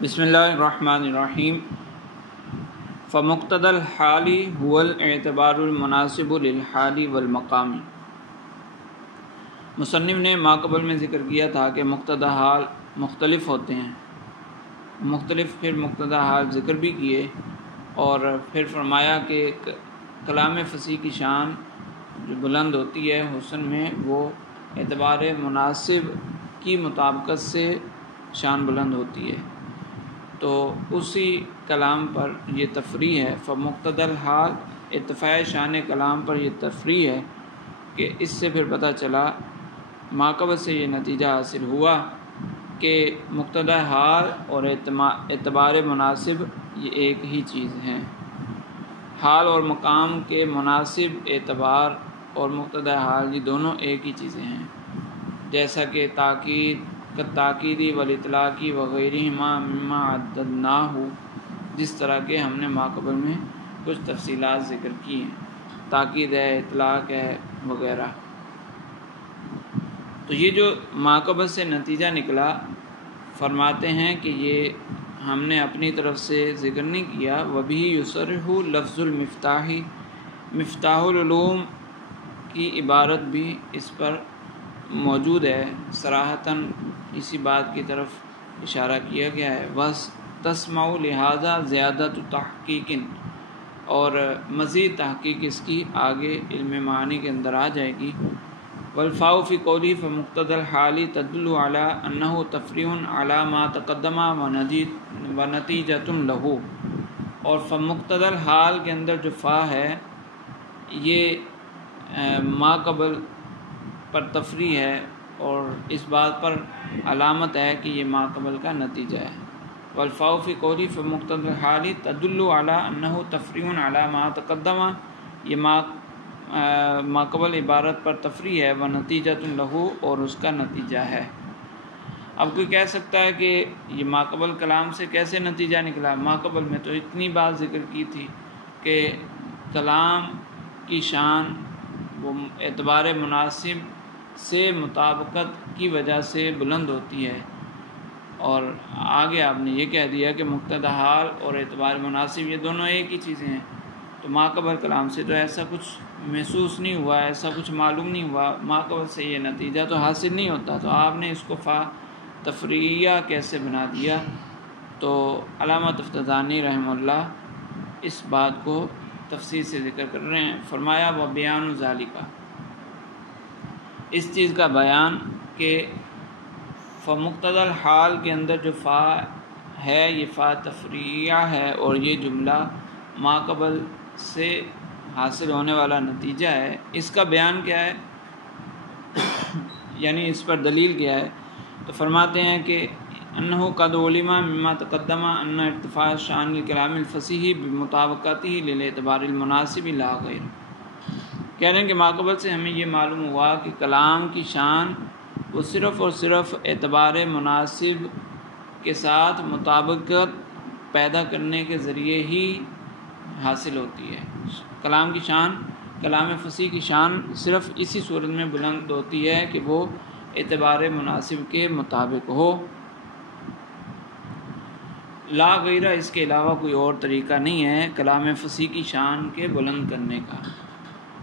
بسم اللہ الرحمن الرحیم۔ فمقتضى الحال هو الاعتبار المناسب للحال والمقام۔ مصنف نے ماقبل میں ذکر کیا تھا کہ مقتضی حال مختلف ہوتے ہیں، مختلف پھر مقتضی حال ذکر بھی کیے، اور پھر فرمایا کہ کلام فصیح کی شان جو بلند ہوتی ہے حسن میں، وہ اعتبار مناسب کی مطابقت سے شان بلند ہوتی ہے، تو اسی کلام پر یہ تفریح ہے۔ فمقتضی الحال، ارتفاع شان کلام پر یہ تفریح ہے کہ اس سے پھر پتہ چلا، ماقبل سے یہ نتیجہ حاصل ہوا کہ مقتضی حال اور اعتبار مناسب یہ ایک ہی چیز ہیں۔ حال اور مقام کے مناسب اعتبار اور مقتضی حال یہ دونوں ایک ہی چیزیں ہیں، جیسا کہ تاکیدی والاطلاقی وغیرہما مما عددناہ، جس طرح کے ہم نے ماقبل میں کچھ تفصیلات ذکر کی ہیں، تاکید ہے، اطلاق ہے وغیرہ۔ تو یہ جو ماقبل سے نتیجہ نکلا، فرماتے ہیں کہ یہ ہم نے اپنی طرف سے ذکر نہیں کیا۔ وبہ یصرح لفظ المفتاح، مفتاح العلوم کی عبارت بھی اس پر موجود ہے، صراحتاً اسی بات کی طرف اشارہ کیا گیا ہے۔ وَتَسْمَعُ لہذا زیادۃ تحقیق، اور مزید تحقیق اس کی آگے علم معانی کے اندر آ جائے گی۔ والفاء فی قولی فمقتضی الحال تدل علی انہ تفریع علی ما تقدم ونتیجۃ لہ، اور فمقتضی الحال کے اندر جو فا ہے یہ ماقبل پر تفریع ہے، اور اس بات پر علامت ہے کہ یہ ماقبل کا نتیجہ ہے۔ والفاء فی قولی فمقتضی الحال تدل علی انہ تفریع علی ما تقدم، یہ ماقبل عبارت پر تفریع ہے، ونتیجۃ لہ، اور اس کا نتیجہ ہے۔ اب کوئی کہہ سکتا ہے کہ یہ ماقبل کلام سے کیسے نتیجہ نکلا؟ ماقبل میں تو اتنی بات ذکر کی تھی کہ کلام کی شان وہ اعتبار مناسب سے مطابقت کی وجہ سے بلند ہوتی ہے، اور آگے آپ نے یہ کہہ دیا کہ مقتضی حال اور اعتبار مناسب یہ دونوں ایک ہی چیزیں ہیں، تو ماقبل کلام سے تو ایسا کچھ محسوس نہیں ہوا، ایسا کچھ معلوم نہیں ہوا، ماقبل سے یہ نتیجہ تو حاصل نہیں ہوتا، تو آپ نے اس کو تفریعیہ کیسے بنا دیا؟ تو علامہ تفتزانی رحمہ اللہ اس بات کو تفصیل سے ذکر کر رہے ہیں۔ فرمایا وَبِيَانُ ذَلِكَ، اس چیز کا بیان کہ فمقتضی الحال کے اندر جو فا ہے یہ فا تفریعیہ ہے، اور یہ جملہ ماقبل سے حاصل ہونے والا نتیجہ ہے، اس کا بیان کیا ہے، یعنی اس پر دلیل کیا ہے؟ تو فرماتے ہیں کہ انہ قد علم مما تقدم ان ارتفاع شان الکلام الفصیح بمطابقتہ للاعتبار المناسب لا غیر۔ کہہ رہے ہیں کہ ماقبل سے ہمیں یہ معلوم ہوا کہ کلام کی شان وہ صرف اور صرف اعتبار مناسب کے ساتھ مطابقت پیدا کرنے کے ذریعے ہی حاصل ہوتی ہے۔ کلام کی شان، کلام فصیح کی شان صرف اسی صورت میں بلند ہوتی ہے کہ وہ اعتبار مناسب کے مطابق ہو، لا غیرہ، اس کے علاوہ کوئی اور طریقہ نہیں ہے کلام فصیح کی شان کے بلند کرنے کا۔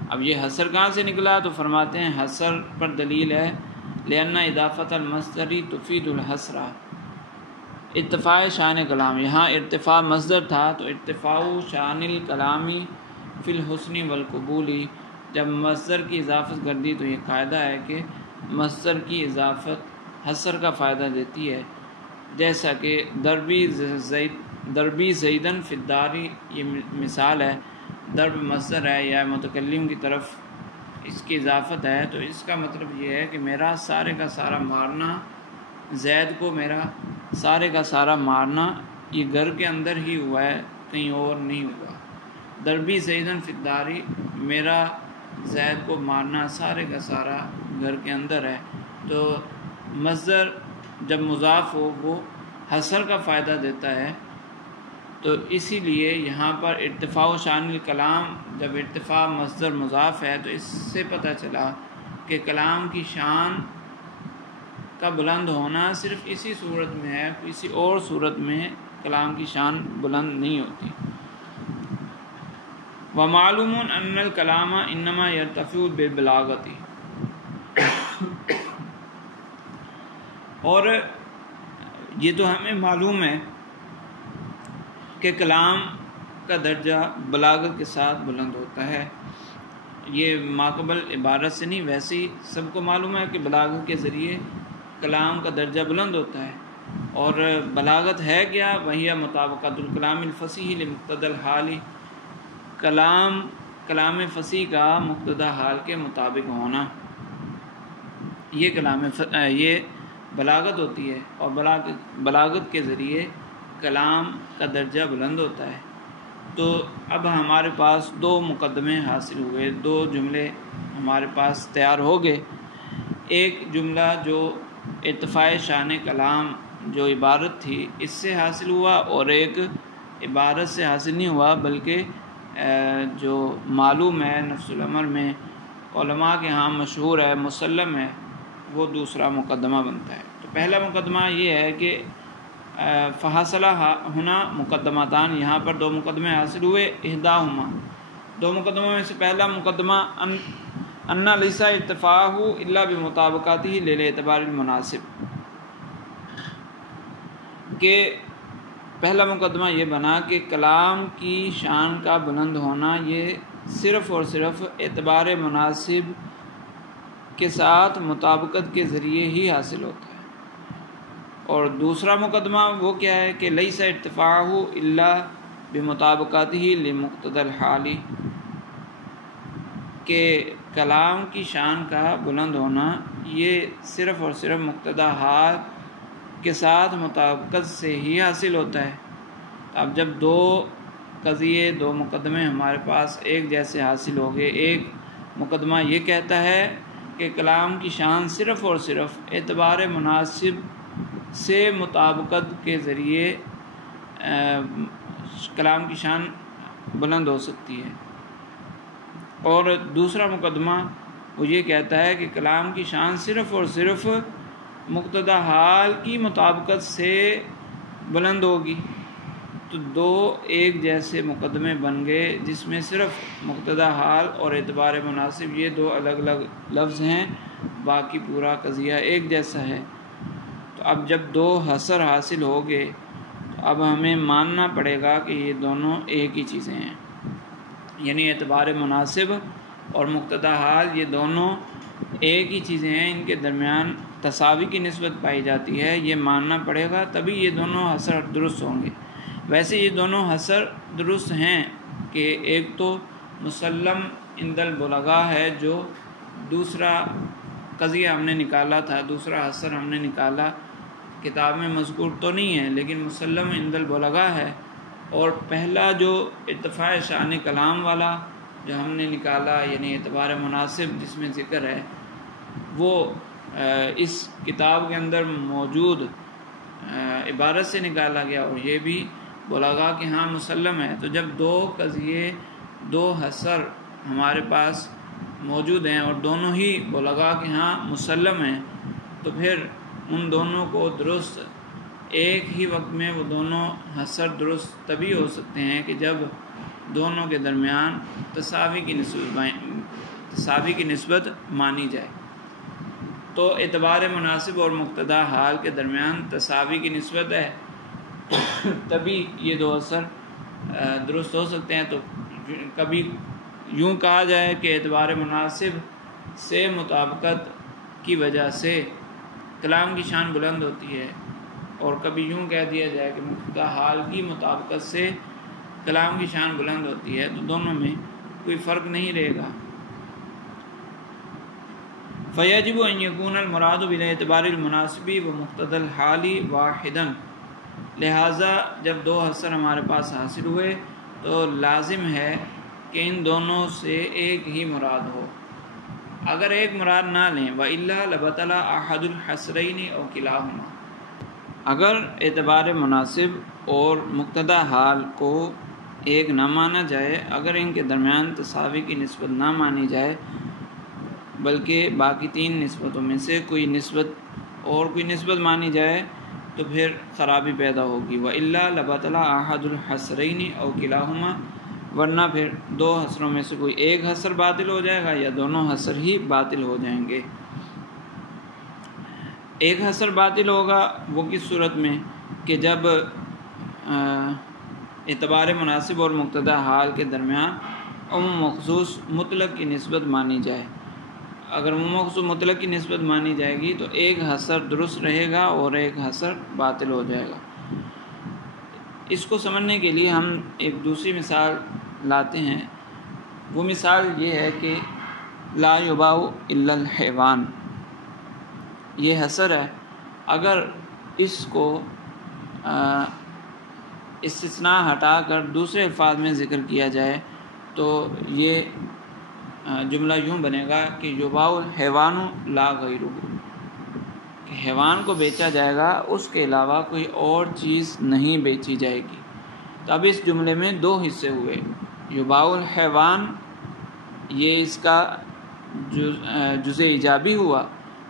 اب یہ حصر کہاں سے نکلا؟ تو فرماتے ہیں حصر پر دلیل ہے لأن اضافۃ المصدر تفید الحصر، ارتفاع شان کلام، یہاں ارتفاع مصدر تھا تو ارتفاع شان الکلامی فی الحسن والقبول، جب مصدر کی اضافت کر دی تو یہ قاعدہ ہے کہ مصدر کی اضافت حصر کا فائدہ دیتی ہے، جیسا کہ ضربی زیدن فی الدار، یہ مثال ہے، ضرب مصدر ہے یا متکلم کی طرف اس کی اضافت ہے، تو اس کا مطلب یہ ہے کہ میرا سارے کا سارا مارنا، زید کو میرا سارے کا سارا مارنا یہ گھر کے اندر ہی ہوا ہے، کہیں اور نہیں ہوا۔ ضربی زیدن فی الدار، میرا زید کو مارنا سارے کا سارا گھر کے اندر ہے، تو مصدر جب مضاف ہو وہ حصر کا فائدہ دیتا ہے، تو اسی لیے یہاں پر ارتفاع شان الکلام، جب ارتفاع مصدر مضاف ہے تو اس سے پتہ چلا کہ کلام کی شان کا بلند ہونا صرف اسی صورت میں ہے، کسی اور صورت میں کلام کی شان بلند نہیں ہوتی۔ ومعلوم ان الکلام انما یرتفع بالبلاغۃ، اور یہ تو ہمیں معلوم ہے کہ کلام کا درجہ بلاغت کے ساتھ بلند ہوتا ہے۔ یہ ماقبل عبارت سے نہیں، ویسے ہی سب کو معلوم ہے کہ بلاغت کے ذریعے کلام کا درجہ بلند ہوتا ہے۔ اور بلاغت ہے کیا؟ وہی مطابقت الکلام الفصیح لمقتضی الحال، کلام فصیح کا مقتضی حال کے مطابق ہونا، یہ بلاغت ہوتی ہے، اور بلاغت کے ذریعے کلام کا درجہ بلند ہوتا ہے۔ تو اب ہمارے پاس دو مقدمے حاصل ہوئے، دو جملے ہمارے پاس تیار ہو گئے۔ ایک جملہ جو ارتفاع شان کلام جو عبارت تھی اس سے حاصل ہوا، اور ایک عبارت سے حاصل نہیں ہوا بلکہ جو معلوم ہے نفس الامر میں علماء کے ہاں مشہور ہے، مسلم ہے، وہ دوسرا مقدمہ بنتا ہے۔ تو پہلا مقدمہ یہ ہے کہ فحصل ہنا مقدمتان، یہاں پر دو مقدمے حاصل ہوئے، احداہما، دو مقدموں میں سے پہلا مقدمہ ان لیس ارتفاعہ الا بمطابقتہ للاعتبار المناسب، کہ پہلا مقدمہ یہ بنا کہ کلام کی شان کا بلند ہونا یہ صرف اور صرف اعتبار مناسب کے ساتھ مطابقت کے ذریعے ہی حاصل ہوتا ہے۔ اور دوسرا مقدمہ وہ کیا ہے کہ لیس ارتفاعہ الا بمطابقتہ لمقتضی الحال، کہ کلام کی شان کا بلند ہونا یہ صرف اور صرف مقتضی حال کے ساتھ مطابقت سے ہی حاصل ہوتا ہے۔ اب جب دو قضیے، دو مقدمے ہمارے پاس ایک جیسے حاصل ہو گئے، ایک مقدمہ یہ کہتا ہے کہ کلام کی شان صرف اور صرف اعتبار مناسب سے مطابقت کے ذریعے کلام کی شان بلند ہو سکتی ہے، اور دوسرا مقدمہ وہ یہ کہتا ہے کہ کلام کی شان صرف اور صرف مقتضی حال کی مطابقت سے بلند ہوگی۔ تو دو ایک جیسے مقدمے بن گئے جس میں صرف مقتضی حال اور اعتبار مناسب یہ دو الگ الگ لفظ ہیں، باقی پورا قضیہ ایک جیسا ہے۔ تو اب جب دو حصر حاصل ہو گئے تو اب ہمیں ماننا پڑے گا کہ یہ دونوں ایک ہی چیزیں ہیں، یعنی اعتبار مناسب اور مقتضی حال یہ دونوں ایک ہی چیزیں ہیں، ان کے درمیان تساوی کی نسبت پائی جاتی ہے، یہ ماننا پڑے گا تبھی یہ دونوں حصر درست ہوں گے۔ ویسے یہ دونوں حصر درست ہیں کہ ایک تو مسلم عند البلغاء ہے، جو دوسرا قضیہ ہم نے نکالا تھا، دوسرا حصر ہم نے نکالا، کتاب میں مذکور تو نہیں ہے لیکن مسلم عند البلغاء ہے، اور پہلا جو ارتفاع شان کلام والا جو ہم نے نکالا یعنی اعتبار مناسب جس میں ذکر ہے، وہ اس کتاب کے اندر موجود عبارت سے نکالا گیا، اور یہ بھی بلغاء کے ہاں مسلم ہے۔ تو جب دو قضیے، دو حصر ہمارے پاس موجود ہیں اور دونوں ہی بلغاء کے ہاں مسلم ہیں، تو پھر ان دونوں کو درست ایک ہی وقت میں وہ دونوں حصر درست تبھی ہو سکتے ہیں کہ جب دونوں کے درمیان تساوی کی نسبت مانی جائے۔ تو اعتبار مناسب اور مقتضی حال کے درمیان تساوی کی نسبت ہے، تبھی یہ دو حصر درست ہو سکتے ہیں۔ تو کبھی یوں کہا جائے کہ اعتبار مناسب سے مطابقت کی وجہ سے کلام کی شان بلند ہوتی ہے، اور کبھی یوں کہہ دیا جائے کہ مقتضی حال کی مطابقت سے کلام کی شان بلند ہوتی ہے، تو دونوں میں کوئی فرق نہیں رہے گا۔ فیجب ان یکون المراد بالاعتبار المناسب و مقتضی الحال واحدا، لہٰذا جب دو حصر ہمارے پاس حاصل ہوئے تو لازم ہے کہ ان دونوں سے ایک ہی مراد ہو۔ اگر ایک مراد نہ لیں وَإِلَّا لَبَطَلَ أَحَدُ الْحَصْرَيْنِ أَوْ كِلَاهُمَا، اگر اعتبار مناسب اور مقتضی حال کو ایک نہ مانا جائے، اگر ان کے درمیان تساوی کی نسبت نہ مانی جائے بلکہ باقی تین نسبتوں میں سے کوئی نسبت اور کوئی نسبت مانی جائے تو پھر خرابی پیدا ہوگی. وَإِلَّا لَبَطَلَ أَحَدُ الْحَسْرَيْنِ أَوْ كِلَاهُمَا، ورنہ پھر دو حسروں میں سے کوئی ایک حسر باطل ہو جائے گا یا دونوں حسر ہی باطل ہو جائیں گے. ایک حسر باطل ہوگا وہ کس صورت میں کہ جب اعتبار مناسب اور مقتضی حال کے درمیان عموم مخصوص مطلق کی نسبت مانی جائے. اگر عموم مخصوص مطلق کی نسبت مانی جائے گی تو ایک حسر درست رہے گا اور ایک حسر باطل ہو جائے گا. اس کو سمجھنے کے لیے ہم ایک دوسری مثال لاتے ہیں. وہ مثال یہ ہے کہ لا یباع الا الحیوان، یہ حسر ہے. اگر اس کو استثناء ہٹا کر دوسرے الفاظ میں ذکر کیا جائے تو یہ جملہ یوں بنے گا کہ یباع الحیوان لا غیرہ، کہ حیوان کو بیچا جائے گا، اس کے علاوہ کوئی اور چیز نہیں بیچی جائے گی. تو اب اس جملے میں دو حصے ہوئے. یباع الحیوان یہ اس کا جزء ایجابی ہوا،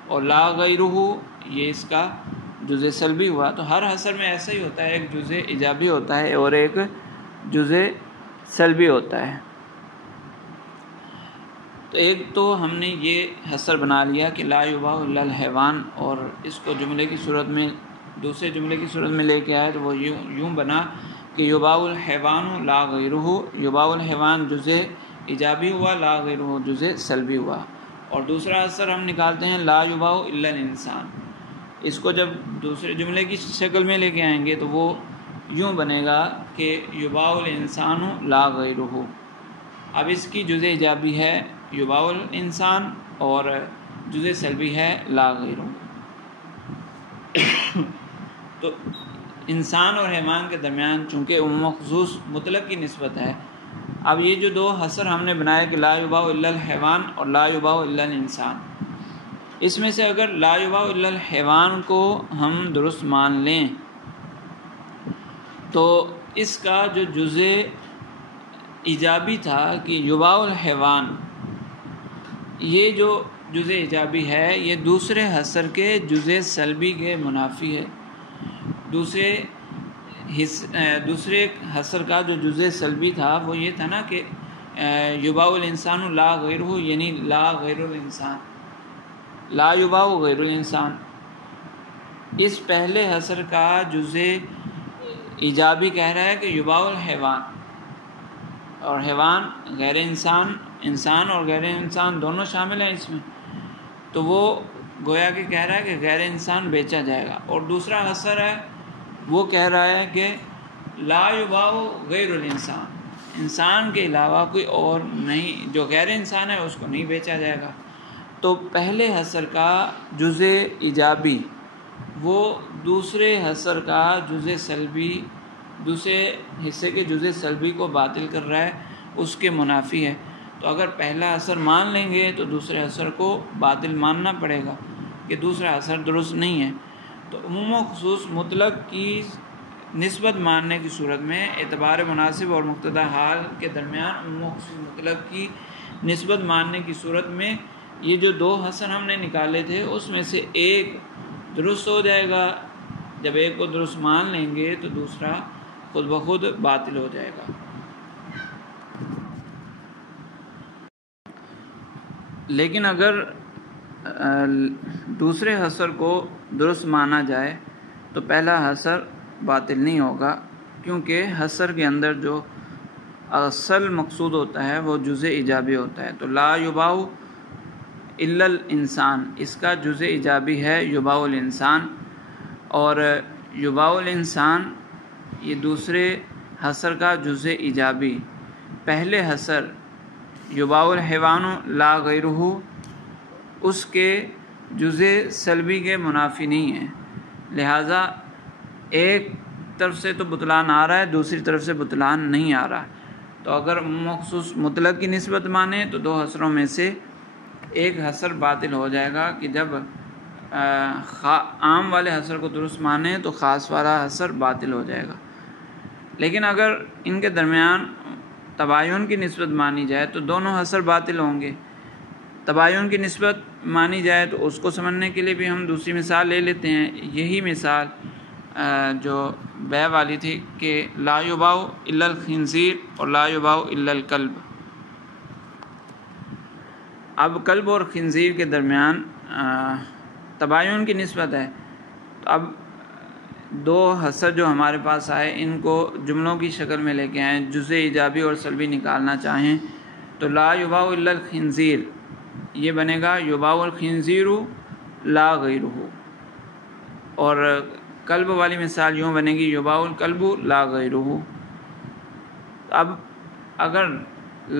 اور لا غیرہ یہ اس کا جزء سلبی ہوا. تو ہر حسر میں ایسا ہی ہوتا ہے، ایک جزء ایجابی ہوتا ہے اور ایک جزء سلبی ہوتا ہے. تو ایک تو ہم نے یہ حسر بنا لیا کہ لا یباع الا الحیوان، اور اس کو جملے کی صورت میں دوسرے جملے کی صورت میں لے کے آئے تو وہ یوں بنا کہ یباع الحیوان لا غیرہ، یباع الحیوان جزء ایجابی ہوا، لا غیرہ جزء سلبی ہوا. اور دوسرا حسر ہم نکالتے ہیں لا یباع الا الانسان. اس کو جب دوسرے جملے کی شکل میں لے کے آئیں گے تو وہ یوں بنے گا کہ یباع الانسان لا غیرہ. اب اس کی جزء ایجابی ہے یباع الانسان اور جزء سلبی ہے لا غیرہ. تو انسان اور حیوان کے درمیان چونکہ عموم خصوص مطلق کی نسبت ہے، اب یہ جو دو حسر ہم نے بنائے کہ لا یباع الا الحیوان اور لا یباع الا الانسان، اس میں سے اگر لا یباع الا الحیوان کو ہم درست مان لیں تو اس کا جو جزء ایجابی تھا کہ یباع الحیوان، یہ جو جزء ایجابی ہے یہ دوسرے حسر کے جزء سلبی کے منافی ہے. دوسرے حسر کا جو جزء سلبی تھا وہ یہ تھا نا کہ یباع الانسان لا غیرہ، یعنی لا غیر الانسان، لا یباع غیر الانسان. اس پہلے حسر کا جزء ایجابی کہہ رہا ہے کہ یباع الحیوان، اور حیوان غیر انسان، انسان اور غیر انسان دونوں شامل ہیں اس میں. تو وہ گویا کہ کہہ رہا ہے کہ غیر انسان بیچا جائے گا. اور دوسرا حسر ہے وہ کہہ رہا ہے کہ لا یباع غیر الانسان، انسان کے علاوہ کوئی اور نہیں، جو غیر انسان ہے اس کو نہیں بیچا جائے گا. تو پہلے حسر کا جزء ایجابی وہ دوسرے حسر کا جزء سلبی، دوسرے حصے کے جزء سلبی کو باطل کر رہا ہے، اس کے منافی ہے. تو اگر پہلا حسر مان لیں گے تو دوسرے حسر کو باطل ماننا پڑے گا کہ دوسرا حسر درست نہیں ہے. تو عموم و خصوص مطلق کی نسبت ماننے کی صورت میں اعتبار مناسب اور مقتضی حال کے درمیان عموم و خصوص مطلق کی نسبت ماننے کی صورت میں یہ جو دو حسر ہم نے نکالے تھے اس میں سے ایک درست ہو جائے گا. جب ایک کو درست مان لیں گے تو دوسرا خود بخود باطل ہو جائے گا. لیکن اگر دوسرے حسر کو درست مانا جائے تو پہلا حسر باطل نہیں ہوگا، کیونکہ حسر کے اندر جو اصل مقصود ہوتا ہے وہ جزء ایجابی ہوتا ہے. تو لا یباع الا الانسان، اس کا جزء ایجابی ہے یباع الانسان، اور یباع الانسان یہ دوسرے حسر کا جزء ایجابی. پہلے حسر یباع الحیوان لا غیرہ اس کے جزء سلبی کے منافی نہیں ہے، لہٰذا ایک طرف سے تو بطلان آ رہا ہے، دوسری طرف سے بطلان نہیں آ رہا. تو اگر مخصوص مطلق کی نسبت مانیں تو دو حسروں میں سے ایک حسر باطل ہو جائے گا کہ جب عام والے حسر کو درست مانیں تو خاص والا حسر باطل ہو جائے گا. لیکن اگر ان کے درمیان تباین کی نسبت مانی جائے تو دونوں حسر باطل ہوں گے. تباین کی نسبت مانی جائے تو اس کو سمجھنے کے لیے بھی ہم دوسری مثال لے لیتے ہیں. یہی مثال جو بیع والی تھی کہ لا یباع الا الخنزیر اور لا یباع الا الکلب. اب کلب اور خنزیر کے درمیان تباین کی نسبت ہے. تو اب دو حسر جو ہمارے پاس آئے ان کو جملوں کی شکل میں لے کے آئیں، جزء ایجابی اور سلبی نکالنا چاہیں تو لا یباع الا الخنزیر یہ بنے گا یباع الخنزیر لا غیرہ، اور کلب والی مثال یوں بنے گی یباع الکلب لا غیرہ. اب اگر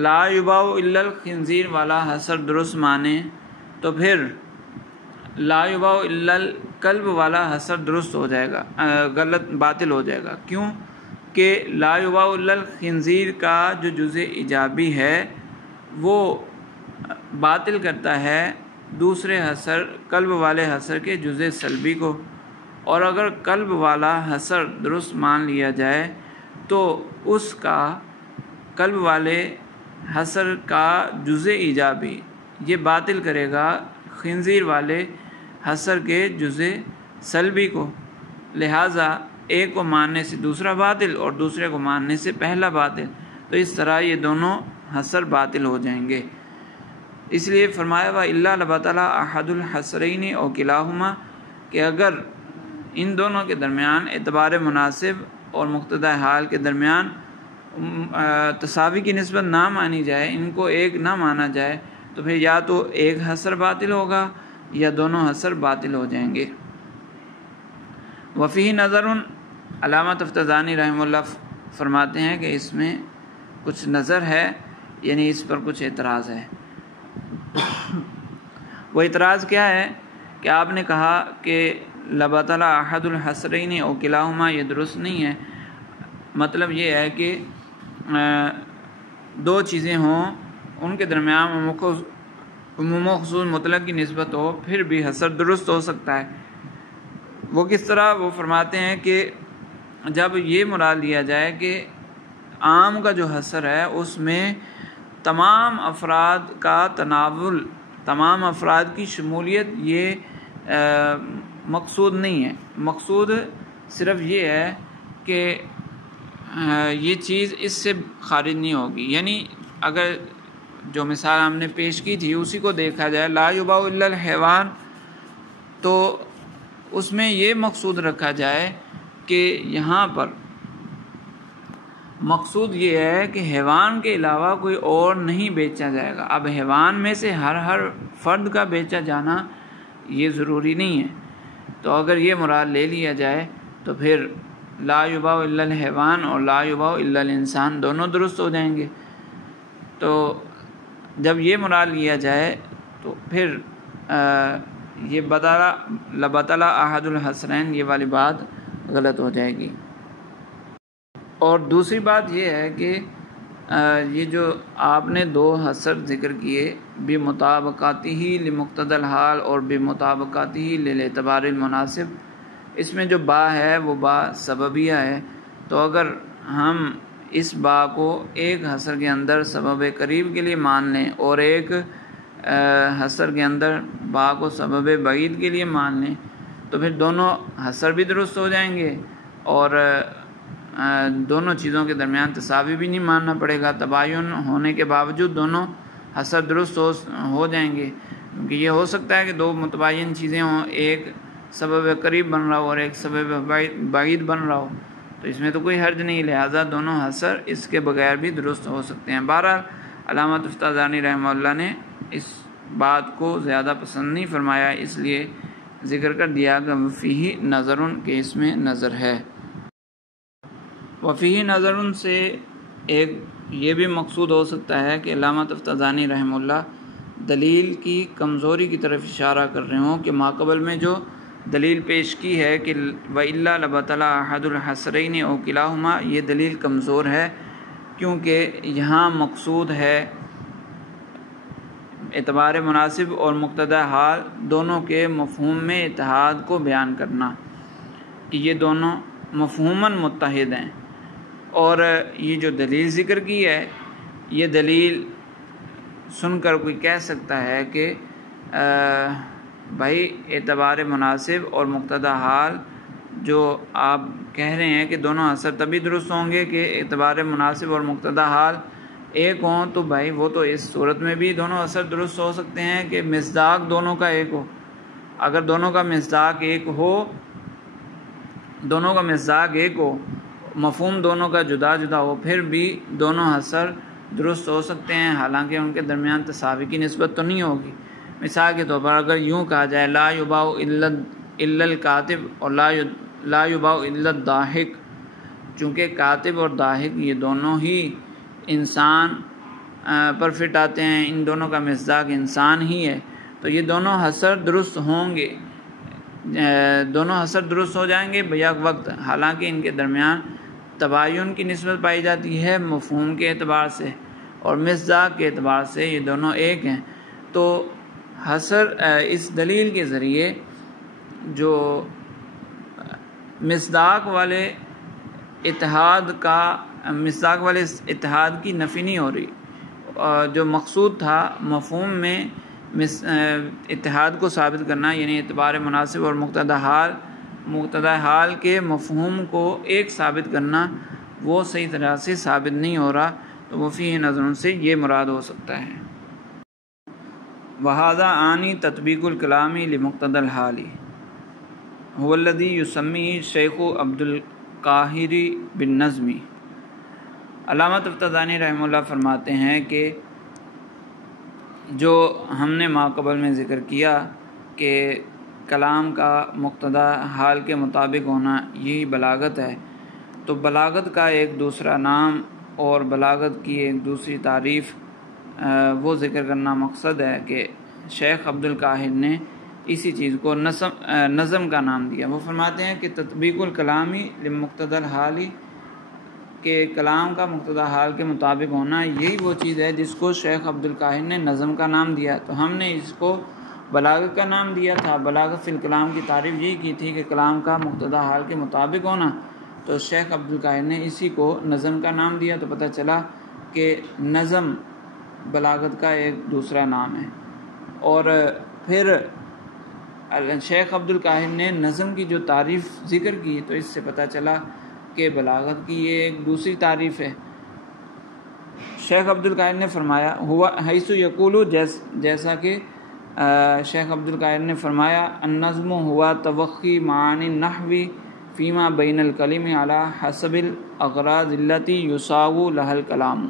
لا یباع الا الخنزیر والا حسر درست مانے تو پھر لا یباع الا الکلب والا حسر درست ہو جائے گا، غلط باطل ہو جائے گا. کیوں کہ لا یباع الا الخنزیر کا جو جزء ایجابی ہے وہ باطل کرتا ہے دوسرے حسر کلب والے حسر کے جزء سلبی کو، اور اگر کلب والا حسر درست مان لیا جائے تو اس کا کلب والے حسر کا جزء ایجابی یہ باطل کرے گا خنزیر والے حسر کے جزء سلبی کو. لہٰذا ایک کو ماننے سے دوسرا باطل اور دوسرے کو ماننے سے پہلا باطل، تو اس طرح یہ دونوں حسر باطل ہو جائیں گے. اس لیے فرمایا وَإِلَّا لَبَطَلَ أَحَدُ الْحَسْرَيْنِ أَوْ كِلَاهُمَا کہ اگر ان دونوں کے درمیان اعتبار مناسب اور مقتضی حال کے درمیان تساوی کی نسبت نہ مانی جائے، ان کو ایک نہ مانا جائے، تو پھر یا تو ایک حسر باطل ہوگا یا دونوں حسر باطل ہو جائیں گے. وفیہ نظر علامہ تفتزانی رحمہ اللہ فرماتے ہیں کہ اس میں کچھ نظر ہے، یعنی اس پر کچھ اعتراض ہے. وہ اعتراض کیا ہے کہ آپ نے کہا کہ لبطل احد الحسرین او کلاہما یہ درست نہیں ہے. مطلب یہ ہے کہ دو چیزیں ہوں ان کے درمیان عموم و خصوص مطلق کی نسبت ہو پھر بھی حسر درست ہو سکتا ہے. وہ کس طرح؟ وہ فرماتے ہیں کہ جب یہ مراد لیا جائے کہ عام کا جو حسر ہے اس میں تمام افراد کا تناول، تمام افراد کی شمولیت یہ مقصود نہیں ہے. مقصود صرف یہ ہے کہ یہ چیز اس سے خارج نہیں ہوگی. یعنی اگر جو مثال ہم نے پیش کی تھی اسی کو دیکھا جائے لا یباع الا الحیوان، تو اس میں یہ مقصود رکھا جائے کہ یہاں پر مقصود یہ ہے کہ حیوان کے علاوہ کوئی اور نہیں بیچا جائے گا. اب حیوان میں سے ہر فرد کا بیچا جانا یہ ضروری نہیں ہے. تو اگر یہ مراد لے لیا جائے تو پھر لا یباع الا الحیوان اور لا یباع الا الانسان دونوں درست ہو جائیں گے. تو جب یہ مراد لیا جائے تو پھر یہ لبطل احد الحسرین یہ والی بات غلط ہو جائے گی. اور دوسری بات یہ ہے کہ یہ جو آپ نے دو حسر ذکر کیے بمطابقاتہ لمقتضی الحال اور بمطابقاتہ للاعتبار المناسب، اس میں جو با ہے وہ با سببیہ ہے. تو اگر ہم اس با کو ایک حسر کے اندر سبب قریب کے لیے مان لیں اور ایک حسر کے اندر با کو سبب بعید کے لیے مان لیں تو پھر دونوں حسر بھی درست ہو جائیں گے اور دونوں چیزوں کے درمیان تساوی بھی نہیں ماننا پڑے گا. تباین ہونے کے باوجود دونوں حسر درست ہو جائیں گے، کیونکہ یہ ہو سکتا ہے کہ دو متباین چیزیں ہوں، ایک سبب قریب بن رہا ہو اور ایک سبب بعید بن رہا ہو، تو اس میں تو کوئی حرج نہیں. لہٰذا دونوں حسر اس کے بغیر بھی درست ہو سکتے ہیں. بہرحال علامہ تفتزانی رحمہ اللہ نے اس بات کو زیادہ پسند نہیں فرمایا، اس لیے ذکر کر دیا کہ وفیہ نظرن کہ اس میں نظر ہے. وفیہ نظرن سے ایک یہ بھی مقصود ہو سکتا ہے کہ علامہ تفتزانی رحمہ اللہ دلیل کی کمزوری کی طرف اشارہ کر رہے ہوں کہ ماقبل میں جو دلیل پیش کی ہے کہ وَإِلَّا لَبَطَلَ أَحَدُ الْحَسْرَيْنِ أَوْ كِلَاهُمَا یہ دلیل کمزور ہے، کیونکہ یہاں مقصود ہے اعتبار مناسب اور مقتضی حال دونوں کے مفہوم میں اتحاد کو بیان کرنا کہ یہ دونوں مفہوماً متحد ہیں. اور یہ جو دلیل ذکر کی ہے یہ دلیل سن کر کوئی کہہ سکتا ہے کہ بھائی اعتبار مناسب اور مقتضی حال جو آپ کہہ رہے ہیں کہ دونوں اثر تبھی درست ہوں گے کہ اعتبار مناسب اور مقتضی حال ایک ہوں، تو بھائی وہ تو اس صورت میں بھی دونوں اثر درست ہو سکتے ہیں کہ مصداق دونوں کا ایک ہو۔ اگر دونوں کا مصداق ایک ہو، مفہوم دونوں کا جدا جدا ہو، پھر بھی دونوں اثر درست ہو سکتے ہیں، حالانکہ ان کے درمیان تساوی کی نسبت تو نہیں ہوگی۔ مثال کے طور پر اگر یوں کہا جائے لا یباع الا الکاتب اور لا یباع الا الضاحک، چونکہ کاتب اور ضاحک یہ دونوں ہی انسان پر فٹ آتے ہیں، ان دونوں کا مصداق انسان ہی ہے، تو یہ دونوں اثر درست ہوں گے، دونوں اثر درست ہو جائیں گے بیک وقت، حالانکہ ان کے درمیان تباین کی نسبت پائی جاتی ہے مفہوم کے اعتبار سے اور مصداق کے اعتبار سے یہ دونوں ایک ہیں۔ تو حصر اس دلیل کے ذریعے جو مصداق والے اتحاد کی نفی نہیں ہو رہی، جو مقصود تھا مفہوم میں اتحاد کو ثابت کرنا، یعنی اعتبار مناسب اور مقتضی حال کے مفہوم کو ایک ثابت کرنا، وہ صحیح طرح سے ثابت نہیں ہو رہا، تو وفیہ نظر سے یہ مراد ہو سکتا ہے۔ وَهَذَا عَانِي تطبیق الکلام لمقتضی الحال هو الذي يسميه الشیخ عبد القاہر بالنظم۔ علامہ تفتزانی رحمہ اللہ فرماتے ہیں کہ جو ہم نے ماقبل میں ذکر کیا کہ کلام کا مقتضی حال کے مطابق ہونا یہی بلاغت ہے، تو بلاغت کا ایک دوسرا نام اور بلاغت کی ایک دوسری تعریف وہ ذکر کرنا مقصد ہے کہ شیخ عبد القاہر نے اسی چیز کو نظم کا نام دیا۔ وہ فرماتے ہیں کہ تطبیق الکلامی لمقتضی الحال، کہ کلام کا مقتضی حال کے مطابق ہونا یہی وہ چیز ہے جس کو شیخ عبد القاہر نے نظم کا نام دیا، تو ہم نے اس کو بلاغت کا نام دیا تھا۔ بلاغت فی الکلام کی تعریف یہی کی تھی کہ کلام کا مقتضی حال کے مطابق ہونا، تو شیخ عبد القاہر نے اسی کو نظم کا نام دیا، تو پتہ چلا کہ نظم بلاغت کا ایک دوسرا نام ہے۔ اور پھر شیخ عبد القاہر نے نظم کی جو تعریف ذکر کی، تو اس سے پتہ چلا کہ بلاغت کی یہ ایک دوسری تعریف ہے۔ شیخ عبد القاہر نے فرمایا ہوا حیث یقول، جیسا کہ شیخ عبد القاہر نے فرمایا النظم ہوا توخی معانی النحو فیما بین الکلم علی حسب الاغراض التی یصاغ لها الکلام۔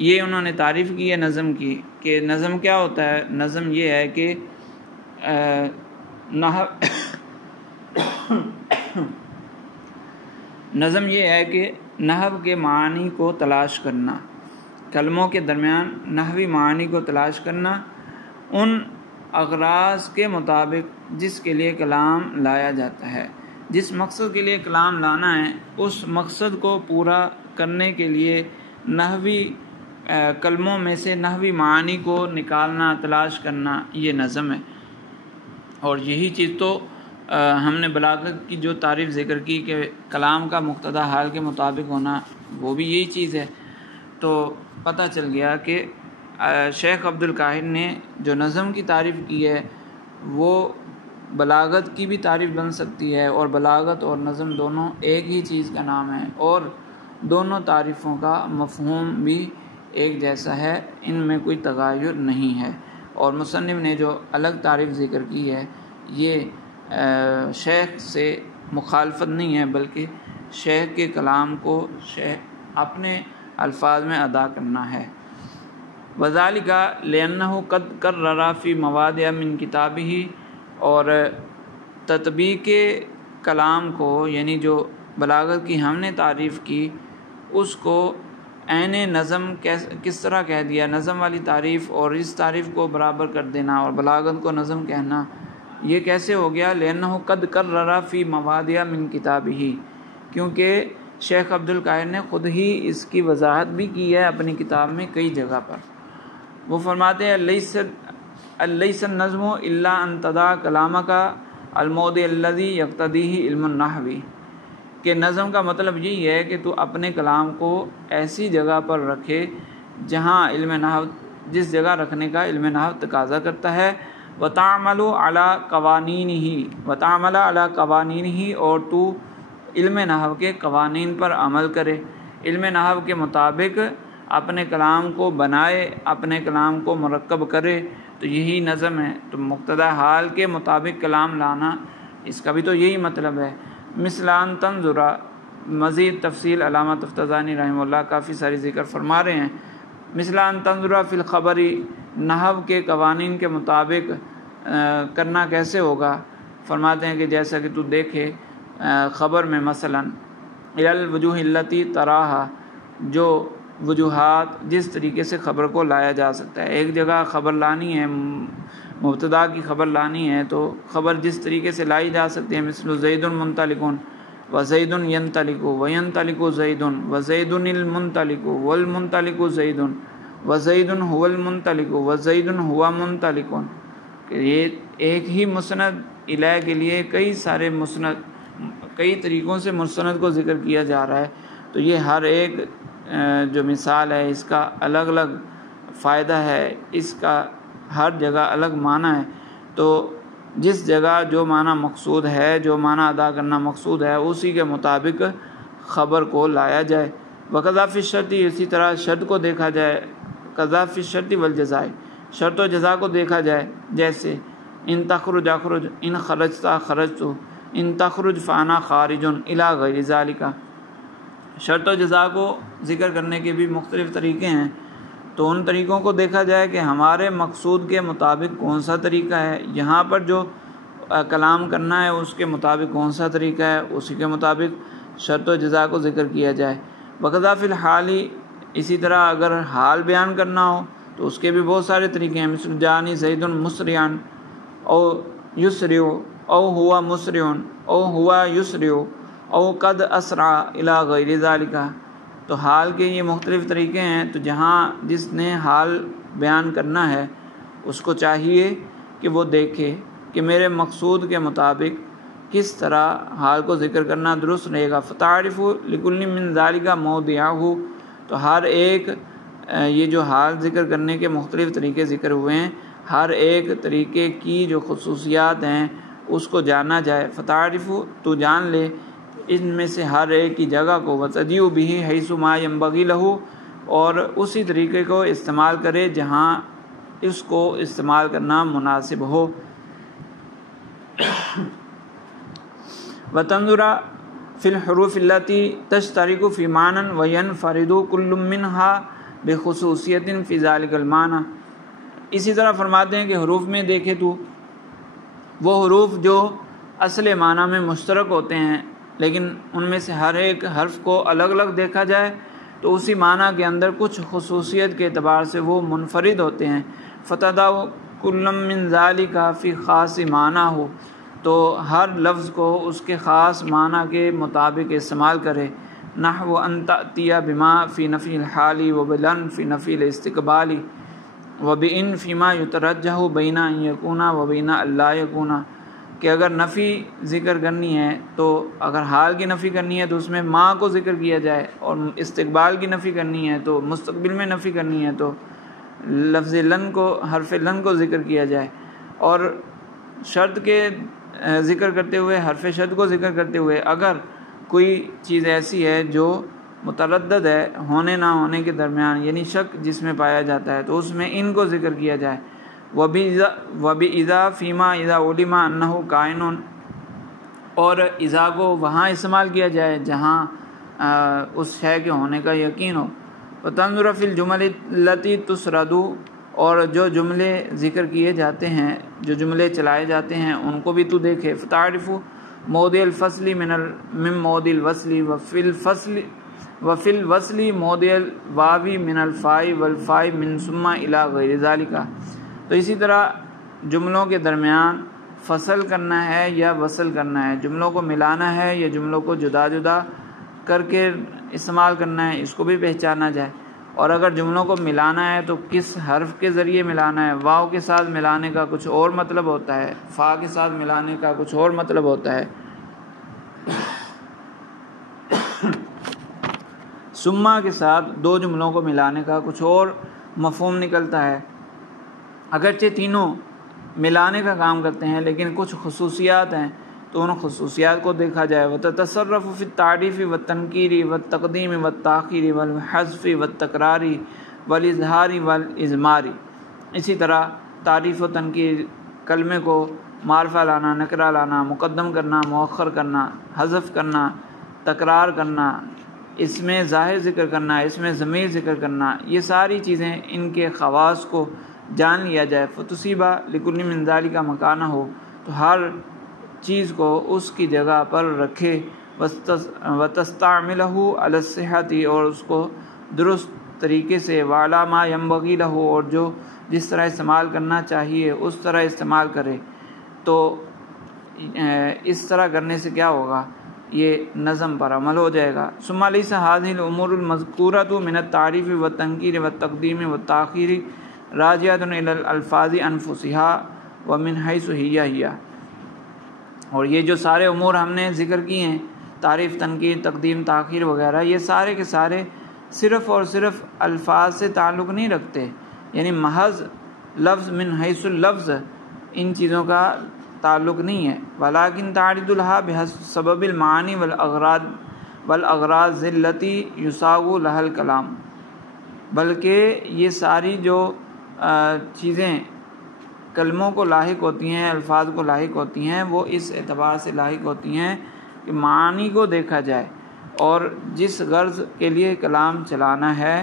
یہ انہوں نے تعریف کی ہے نظم کی، کہ نظم کیا ہوتا ہے؟ نظم یہ ہے کہ نحو کے معانی کو تلاش کرنا، کلموں کے درمیان نحوی معانی کو تلاش کرنا، ان اغراض کے مطابق جس کے لیے کلام لایا جاتا ہے، جس مقصد کے لیے کلام لانا ہے اس مقصد کو پورا کرنے کے لیے نحوی کلموں میں سے نحوی معانی کو نکالنا، تلاش کرنا، یہ نظم ہے۔ اور یہی چیز تو ہم نے بلاغت کی جو تعریف ذکر کی کہ کلام کا مقتضی حال کے مطابق ہونا، وہ بھی یہی چیز ہے۔ تو پتہ چل گیا کہ شیخ عبد القاہر نے جو نظم کی تعریف کی ہے وہ بلاغت کی بھی تعریف بن سکتی ہے، اور بلاغت اور نظم دونوں ایک ہی چیز کا نام ہے، اور دونوں تعریفوں کا مفہوم بھی ایک جیسا ہے، ان میں کوئی تغیر نہیں ہے۔ اور مصنف نے جو الگ تعریف ذکر کی ہے یہ شیخ سے مخالفت نہیں ہے، بلکہ شیخ کے کلام کو شیخ اپنے الفاظ میں ادا کرنا ہے۔ وذالک لأنہ قد قرر فی مواضع من کتابہ، اور تطبیق کلام کو، یعنی جو بلاغت کی ہم نے تعریف کی، اس کو عین نظم کس طرح کہہ دیا، نظم والی تعریف اور اس تعریف کو برابر کر دینا اور بلاغت کو نظم کہنا، یہ کیسے ہو گیا؟ لأنہ قد قرر فی مواضع من کتابہ، کیونکہ شیخ عبد القاہر نے خود ہی اس کی وضاحت بھی کی ہے اپنی کتاب میں کئی جگہ پر۔ وہ فرماتے ہیں لیس النظم الا ان تضع کلامک الموضع الذی یقتضیہ علم النحو، کہ نظم کا مطلب یہی ہے کہ تو اپنے کلام کو ایسی جگہ پر رکھے جہاں علم نحو جس جگہ رکھنے کا علم نحو تقاضا کرتا ہے، وتعمل علی قوانینہ اور تو علم نحو کے قوانین پر عمل کرے، علم نحو کے مطابق اپنے کلام کو بنائے، اپنے کلام کو مرکب کرے، تو یہی نظم ہے۔ تو مقتضی حال کے مطابق کلام لانا، اس کا بھی تو یہی مطلب ہے۔ مثل ان تنظر، مزید تفصیل علامہ تفتزانی رحمہ اللہ کافی ساری ذکر فرما رہے ہیں۔ مثل ان تنظر فی الخبر، نحو کے قوانین کے مطابق کرنا کیسے ہوگا؟ فرماتے ہیں کہ جیسا کہ تو دیکھے خبر میں مثلا الی الوجوہ التی تراہا، جو وجوہات جس طریقے سے خبر کو لایا جا سکتا ہے۔ ایک جگہ خبر لانی ہے، مبتدا کی خبر لانی ہے، تو خبر جس طریقے سے لائی جا سکتی ہے، مثل زید منطلق وزید ینطلق وینطلق زید وزید المنطلق والمنطلق زید وزید هو المنطلق وزید هو منطلق، کہ یہ ایک ہی مسند الیہ کے لیے کئی طریقوں سے مسند کو ذکر کیا جا رہا ہے، تو یہ ہر ایک جو مثال ہے اس کا الگ الگ فائدہ ہے، اس کا ہر جگہ الگ معنی ہے۔ تو جس جگہ جو معنی مقصود ہے، جو معنی ادا کرنا مقصود ہے، اسی کے مطابق خبر کو لایا جائے۔ وقضا فی الشرط، اسی طرح شرط کو دیکھا جائے، قضا فی الشرط والجزاء، شرط و جزا کو دیکھا جائے، جیسے ان تخرج اخرج، ان خرجت خرجت، ان تخرج فانا خارج الی غیر ذالک۔ شرط و جزا کو ذکر کرنے کے بھی مختلف طریقے ہیں، تو ان طریقوں کو دیکھا جائے کہ ہمارے مقصود کے مطابق کون سا طریقہ ہے، یہاں پر جو کلام کرنا ہے اس کے مطابق کون سا طریقہ ہے، اسی کے مطابق شرط و جزا کو ذکر کیا جائے۔ وقضا فی الحال، اسی طرح اگر حال بیان کرنا ہو تو اس کے بھی بہت سارے طریقے ہیں، مثل جانی زید مسرعا او یسرع او ہوا مسرع او ہوا یسرع او قد اسرع الی غیر ذالک۔ تو حال کے یہ مختلف طریقے ہیں، تو جہاں جس نے حال بیان کرنا ہے اس کو چاہیے کہ وہ دیکھے کہ میرے مقصود کے مطابق کس طرح حال کو ذکر کرنا درست رہے گا۔ فتعرف لکل من ذالک موضعہ، تو ہر ایک یہ جو حال ذکر کرنے کے مختلف طریقے ذکر ہوئے ہیں، ہر ایک طریقے کی جو خصوصیات ہیں اس کو جانا جائے۔ فتعرف، تو جان لے ان میں سے ہر ایک کی جگہ کو، وتجیء بہ حیث ما ینبغی لہ، اور اسی طریقے کو استعمال کرے جہاں اس کو استعمال کرنا مناسب ہو۔ وتنظر فی الحروف التی تشترک فی معنی وینفرد کل منها بخصوصیت فی ذلک المعنی۔ اسی طرح فرماتے ہیں کہ حروف میں دیکھے تو وہ حروف جو اصل معنی میں مشترک ہوتے ہیں، لیکن ان میں سے ہر ایک حرف کو الگ الگ دیکھا جائے تو اسی معنی کے اندر کچھ خصوصیت کے اعتبار سے وہ منفرد ہوتے ہیں۔ فتدع کل من ذالک فی خاص معنی ہو، تو ہر لفظ کو اس کے خاص معنی کے مطابق استعمال کرے۔ نحو ان تأتی بما فی نفی الحال وبلن فی نفی الاستقبال وبئن فیما یترجح بین ان یکون وبین ان لا یکون، کہ اگر نفی ذکر کرنی ہے تو اگر حال کی نفی کرنی ہے تو اس میں ما کو ذکر کیا جائے، اور استقبال کی نفی کرنی ہے تو مستقبل میں نفی کرنی ہے تو لفظ لن کو، حرف لن کو ذکر کیا جائے، اور شرط کے ذکر کرتے ہوئے، حرف شرط کو ذکر کرتے ہوئے اگر کوئی چیز ایسی ہے جو متردد ہے ہونے نہ ہونے کے درمیان، یعنی شک جس میں پایا جاتا ہے، تو اس میں ان کو ذکر کیا جائے۔ وَبِإِذَا فِيمَا إِذَا عُلِمَ أَنَّهُ كَائِنٌ، اور اذا کو وہاں استعمال کیا جائے جہاں اس شے کے ہونے کا یقین ہو۔ وَتَنظُرَ فِي الْجُمَلِ الَّتِي تُسْرَدُ، اور جو جملے ذکر کیے جاتے ہیں، جو جملے چلائے جاتے ہیں ان کو بھی تو دیکھے۔ فَتَعْرِفُ موضع الفصل من موضع الوصل وفی الوصل موضع الواو من الفاء والفاء من ثم الی غیر ذالک۔ تو اسی طرح جملوں کے درمیان فصل کرنا ہے یا وصل کرنا ہے، جملوں کو ملانا ہے یا جملوں کو جدا جدا کر کے استعمال کرنا ہے، اس کو بھی پہچانا جائے۔ اور اگر جملوں کو ملانا ہے تو کس حرف کے ذریعے ملانا ہے، واو کے ساتھ ملانے کا کچھ اور مطلب ہوتا ہے، فا کے ساتھ ملانے کا کچھ اور مطلب ہوتا ہے۔ ثم کے ساتھ دو جملوں کو ملانے کا کچھ اور مفہوم نکلتا ہے، اگرچہ تینوں ملانے کا کام کرتے ہیں لیکن کچھ خصوصیات ہیں تو ان خصوصیات کو دیکھا جائے۔ وتتصرف فی التعریف والتنکیر والتقدیم والتاخیر والحذف والتکرار والاظہار والاضمار، اسی طرح تعریف و تنکیر، کلمے کو معرفہ لانا، نکرہ لانا، مقدم کرنا، مؤخر کرنا، حذف کرنا، تکرار کرنا، اس میں ظاہر ذکر کرنا، اس میں ضمیر ذکر کرنا، یہ ساری چیزیں ان کے خواص کو جان لیا جائے۔ فتصیبہ لکل من ذالک مکانہ ہو، تو ہر چیز کو اس کی جگہ پر رکھے، وتستعملہ علی الصحۃ، اور اس کو درست طریقے سے، وعلی ما ینبغی لہ، اور جو جس طرح استعمال کرنا چاہیے اس طرح استعمال کرے۔ تو اس طرح کرنے سے کیا ہوگا؟ یہ نظم پر عمل ہو جائے گا۔ ثم لیس هذه الامور المذکورۃ من التعریف والتنکیر والتقدیم والتاخیر راجعۃ الی الالفاظ انفسها ومن حیث ہی، اور یہ جو سارے امور ہم نے ذکر کیے ہیں، تعریف، تنکیر، تقدیم، تاخیر وغیرہ، یہ سارے کے سارے صرف اور صرف الفاظ سے تعلق نہیں رکھتے، یعنی محض لفظ من حیث اللفظ ان چیزوں کا تعلق نہیں ہے، ولیکن تعرض لها بسبب المعانی والاغراض التی یساغ لها الکلام، بلکہ یہ ساری جو چیزیں کلموں کو لاحق ہوتی ہیں، الفاظ کو لاحق ہوتی ہیں، وہ اس اعتبار سے لاحق ہوتی ہیں کہ معانی کو دیکھا جائے، اور جس غرض کے لیے کلام چلانا ہے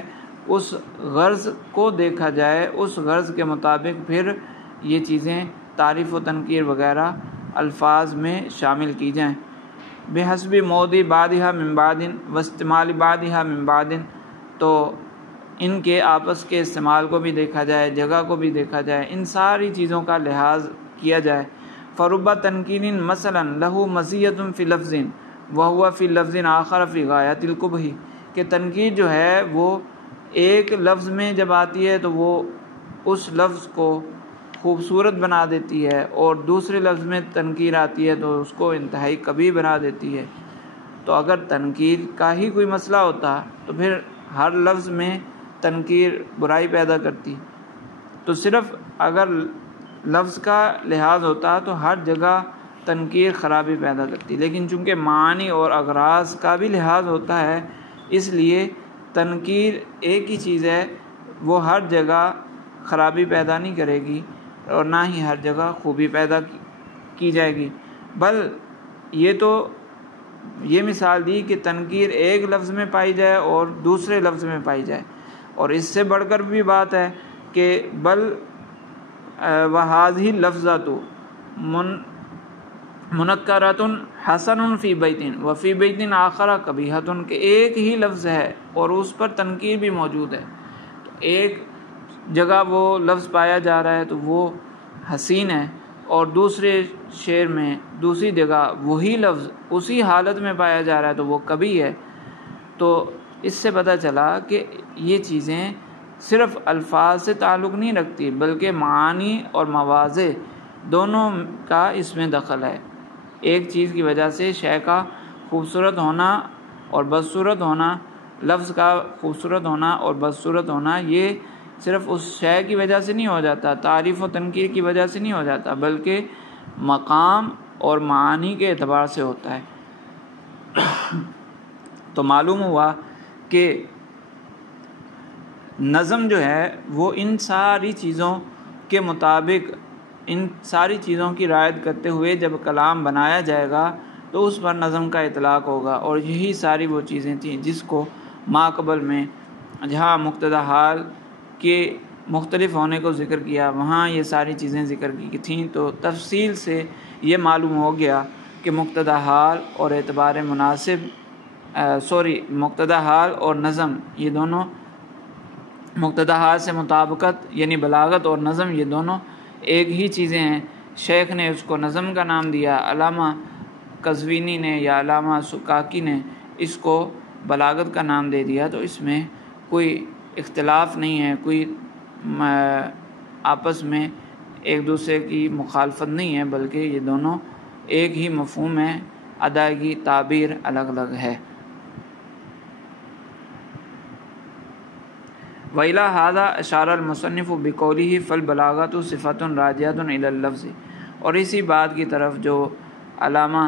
اس غرض کو دیکھا جائے، اس غرض کے مطابق پھر یہ چیزیں تعریف و تنکیر وغیرہ الفاظ میں شامل کی جائیں۔ بحسب موضع بعضها من بعض واستعمال بعضها من بعض، تو ان کے آپس کے استعمال کو بھی دیکھا جائے، جگہ کو بھی دیکھا جائے، ان ساری چیزوں کا لحاظ کیا جائے۔ فرب تنکیر مثلا له مزیت فی لفظ وهو فی لفظ آخر فی غایت القبح، کہ تنکیر جو ہے وہ ایک لفظ میں جب آتی ہے تو وہ اس لفظ کو خوبصورت بنا دیتی ہے، اور دوسرے لفظ میں تنکیر آتی ہے تو اس کو انتہائی قبیح بنا دیتی ہے۔ تو اگر تنکیر کا ہی کوئی مسئلہ ہوتا تو پھر ہر لفظ میں تنکیر برائی پیدا کرتی، تو صرف اگر لفظ کا لحاظ ہوتا تو ہر جگہ تنکیر خرابی پیدا کرتی، لیکن چونکہ معانی اور اغراض کا بھی لحاظ ہوتا ہے، اس لیے تنکیر ایک ہی چیز ہے، وہ ہر جگہ خرابی پیدا نہیں کرے گی اور نہ ہی ہر جگہ خوبی پیدا کی جائے گی، بل یہ مثال دی کہ تنکیر ایک لفظ میں پائی جائے اور دوسرے لفظ میں پائی جائے، اور اس سے بڑھ کر بھی بات ہے کہ بل وَهَذِهِ اللَّفْظَةُ مُنَکَّرَةٌ حَسَنٌ فِی بَیْتٍ وَفِی بَیْتٍ آخَرَ قَبِیحَةٌ، کہ ایک ہی لفظ ہے اور اس پر تنکیر بھی موجود ہے، تو ایک جگہ وہ لفظ پایا جا رہا ہے تو وہ حسین ہے، اور دوسرے شعر میں دوسری جگہ وہی لفظ اسی حالت میں پایا جا رہا ہے تو وہ قبیح ہے۔ تو اس سے پتہ چلا کہ یہ چیزیں صرف الفاظ سے تعلق نہیں رکھتی بلکہ معانی اور مواضع دونوں کا اس میں دخل ہے۔ ایک چیز کی وجہ سے شے کا خوبصورت ہونا اور بدصورت ہونا، لفظ کا خوبصورت ہونا اور بدصورت ہونا، یہ صرف اس شے کی وجہ سے نہیں ہو جاتا، تعریف و تنکیر کی وجہ سے نہیں ہو جاتا، بلکہ مقام اور معانی کے اعتبار سے ہوتا ہے۔ تو معلوم ہوا کہ نظم جو ہے وہ ان ساری چیزوں کے مطابق، ان ساری چیزوں کی رعایت کرتے ہوئے جب کلام بنایا جائے گا تو اس پر نظم کا اطلاق ہوگا، اور یہی ساری وہ چیزیں تھیں جس کو ماقبل میں جہاں مقتضی حال کے مختلف ہونے کو ذکر کیا وہاں یہ ساری چیزیں ذکر کی تھیں۔ تو تفصیل سے یہ معلوم ہو گیا کہ مقتضی حال اور اعتبار مناسب مقتضی حال اور نظم، یہ دونوں، مقتضی حال سے مطابقت یعنی بلاغت اور نظم، یہ دونوں ایک ہی چیزیں ہیں۔ شیخ نے اس کو نظم کا نام دیا، علامہ قزوینی نے یا علامہ سکاکی نے اس کو بلاغت کا نام دے دیا، تو اس میں کوئی اختلاف نہیں ہے، کوئی آپس میں ایک دوسرے کی مخالفت نہیں ہے، بلکہ یہ دونوں ایک ہی مفہوم ہے، ادائیگی، تعبیر الگ الگ ہے۔ وَإِلَى هَذَا أَشَارَ الْمُصَنِّفُ بِقَوْلِهِ فَالْبَلَاغَةُ صِفَةٌ رَاجِعَةٌ إِلَى اللَّفْظِ، اور اسی بات کی طرف جو علامہ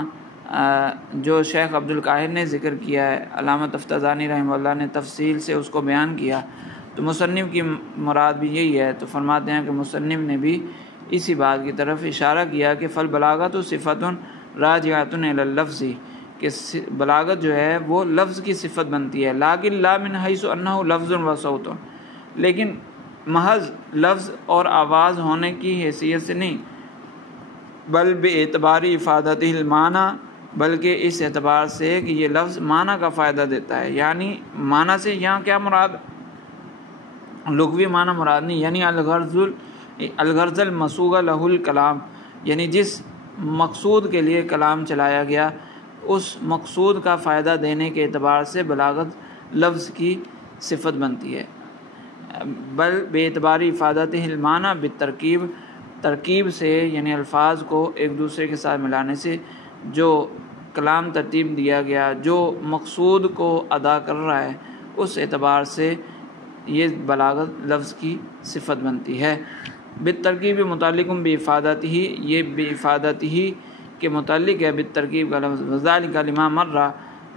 جو شیخ عبدالقاہر نے ذکر کیا ہے، علامہ تفتازانی رحمہ اللہ نے تفصیل سے اس کو بیان کیا، تو مصنف کی مراد بھی یہی ہے۔ تو فرماتے ہیں کہ مصنف نے بھی اسی بات کی طرف اشارہ کیا کہ فَالْبَلَاغَةُ صِفَةٌ رَاجِعَةٌ إِلَى اللَّفْظِ، کہ بلاغت جو ہے وہ لفظ کی صفت بنتی ہے، لیکن لا من حیث انہ لفظ و صوت، لیکن محض لفظ اور آواز ہونے کی حیثیت سے نہیں، بل باعتبار افادتہ المعنی، بلکہ اس اعتبار سے کہ یہ لفظ معنی کا فائدہ دیتا ہے۔ یعنی معنی سے یہاں کیا مراد، لغوی معنی مراد نہیں، یعنی الغرض المسوغ لہ الکلام، یعنی جس مقصود کے لیے کلام چلایا گیا اس مقصود کا فائدہ دینے کے اعتبار سے بلاغت لفظ کی صفت بنتی ہے۔ بل بے اعتباری افادتہ المعنی بالترکیب، ترکیب سے یعنی الفاظ کو ایک دوسرے کے ساتھ ملانے سے جو کلام ترتیب دیا گیا جو مقصود کو ادا کر رہا ہے اس اعتبار سے یہ بلاغت لفظ کی صفت بنتی ہے۔ بالترکیب متعلق بافادتہ، یہ بافادتہ کے متعلق ہے بالترکیب کا لفظ، وذالک لما مر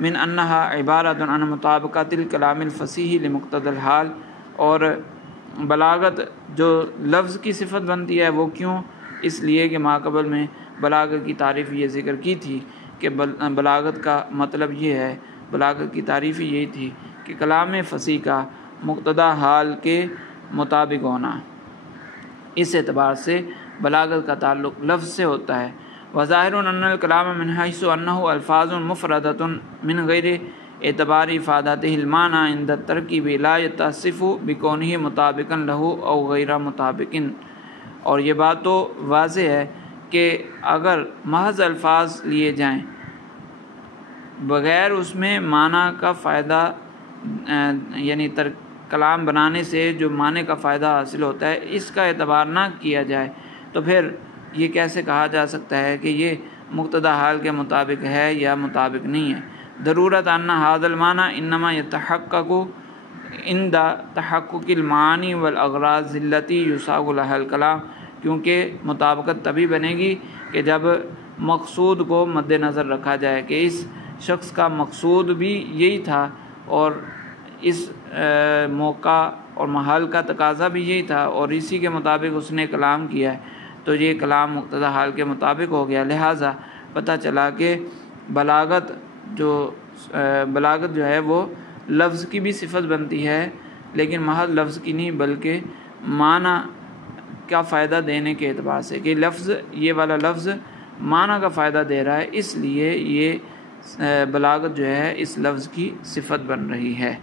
من انہا عبارۃ عن مطابقت الکلام الفصیح لمقتضی الحال، اور بلاغت جو لفظ کی صفت بنتی ہے وہ کیوں، اس لیے کہ ماقبل میں بلاغت کی تعریف یہ ذکر کی تھی کہ بلاغت کا مطلب یہ ہے، بلاغت کی تعریف یہی تھی کہ کلام فصیح کا مقتضی حال کے مطابق ہونا، اس اعتبار سے بلاغت کا تعلق لفظ سے ہوتا ہے۔ وظاہر ان الکلام من حیث انہ الفاظ مفردۃ من غیر اعتبار افادتہ المعنی عند الترکیب لا یتصف بکونہ مطابقا لہ او غیر مطابق، اور یہ بات تو واضح ہے کہ اگر محض الفاظ لیے جائیں بغیر اس میں معنی کا فائدہ، یعنی کلام بنانے سے جو معنی کا فائدہ حاصل ہوتا ہے اس کا اعتبار نہ کیا جائے، تو پھر یہ کیسے کہا جا سکتا ہے کہ یہ مقتضی حال کے مطابق ہے یا مطابق نہیں ہے۔ ضرورت ان ھذا المعنی انما يتحقق عند تحقق المعانی والاغراض التي يساغ لها الکلام، کیونکہ مطابقت تبھی بنے گی کہ جب مقصود کو مد نظر رکھا جائے کہ اس شخص کا مقصود بھی یہی تھا اور اس موقع اور محل کا تقاضا بھی یہی تھا اور اسی کے مطابق اس نے کلام کیا ہے، تو یہ کلام مقتضی حال کے مطابق ہو گیا۔ لہٰذا پتہ چلا کہ بلاغت جو ہے وہ لفظ کی بھی صفت بنتی ہے، لیکن محض لفظ کی نہیں بلکہ معنی کا فائدہ دینے کے اعتبار سے کہ لفظ، یہ والا لفظ معنی کا فائدہ دے رہا ہے، اس لیے یہ بلاغت جو ہے اس لفظ کی صفت بن رہی ہے۔